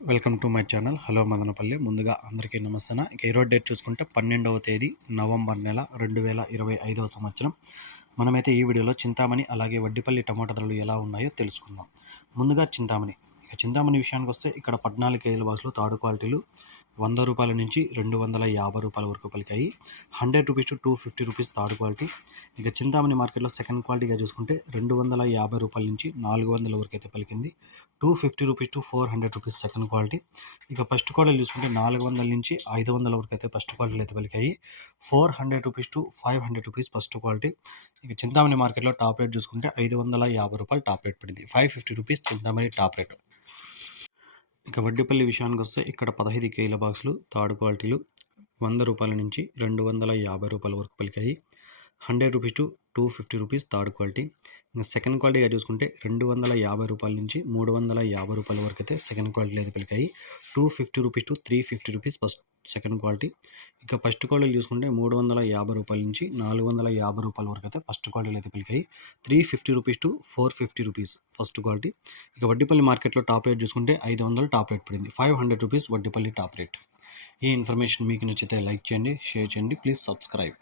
Welcome to my channel. Hello Madanapalle. ముందుగా అందరికీ నమస్తే ఇక ఈరోజు డేట్ చూసుకుంటే పన్నెండవ తేదీ నవంబర్ నెల రెండు వేల ఇరవై ఐదవ సంవత్సరం. మనమైతే ఈ వీడియోలో చింతామణి అలాగే వడ్డిపల్లి టమాటా ధరలు ఎలా ఉన్నాయో తెలుసుకుందాం. ముందుగా చింతామణి. ఇక చింతామణి విషయానికి వస్తే ఇక్కడ పద్నాలుగు కేజీల బాక్స్లో తాడు క్వాలిటీలు వంద రూపాయల నుంచి రెండు వందల యాభై రూపాయల వరకు పలికాయి. Hundred rupees to two fifty rupees third quality. ఇక చింతామణి మార్కెట్లో సెకండ్ క్వాలిటీగా చూసుకుంటే రెండు వందల యాభై రూపాయల నుంచి నాలుగు వందల వరకు అయితే పలికింది. Two fifty rupees to four hundred rupees second quality. ఇక ఫస్ట్ క్వాలిటీ చూసుకుంటే నాలుగు వందల నుంచి ఐదు వందల వరకు అయితే ఫస్ట్ క్వాలిటీలు అయితే పలికాయి. Four hundred rupees to five hundred rupees first quality. ఇక చింతామణి మార్కెట్లో టాప్ రేట్ చూసుకుంటే ఐదు వందల యాభై రూపాయలు టాప్ రేట్ పడింది. Five fifty rupees Chintamani top rate. ఇక వడ్డీపల్లి విషయానికి వస్తే ఇక్కడ పదహైదు కేజీల బాక్సులు థర్డ్ క్వాలిటీలు వంద రూపాయల నుంచి రెండు వందల యాభై రూపాయల వరకు పలికాయి. Hundred rupees to two fifty rupees third quality. ఇంకా సెకండ్ క్వాలిటీగా చూసుకుంటే రెండు వందల యాభై రూపాయల నుంచి మూడు వందల యాభై రూపాయల వరకు అయితే సెకండ్ క్వాలిటీలో అయితే పెరిగాయి two fifty rupees to three fifty rupees first second quality. ఇక ఫస్ట్ క్వాలిటీ చూసుకుంటే మూడు వందల యాభై రూపాయల నుంచి నాలుగు వందల యాభై రూపాయల వరకు అయితే ఫస్ట్ క్వాలిటీలో అయితే పెరిగాయి three fifty rupees to four fifty rupees first quality. ఇక వడ్డీపల్లి మార్కెట్లో టాప్ రేట్ చూసుకుంటే ఐదు వందలు టాప్ రేట్ పడింది. Five hundred rupees Vaddipalli top rate. ఈ ఇన్ఫర్మేషన్ మీకు నచ్చితే లైక్ చేయండి షేర్ చేయండి. Please subscribe.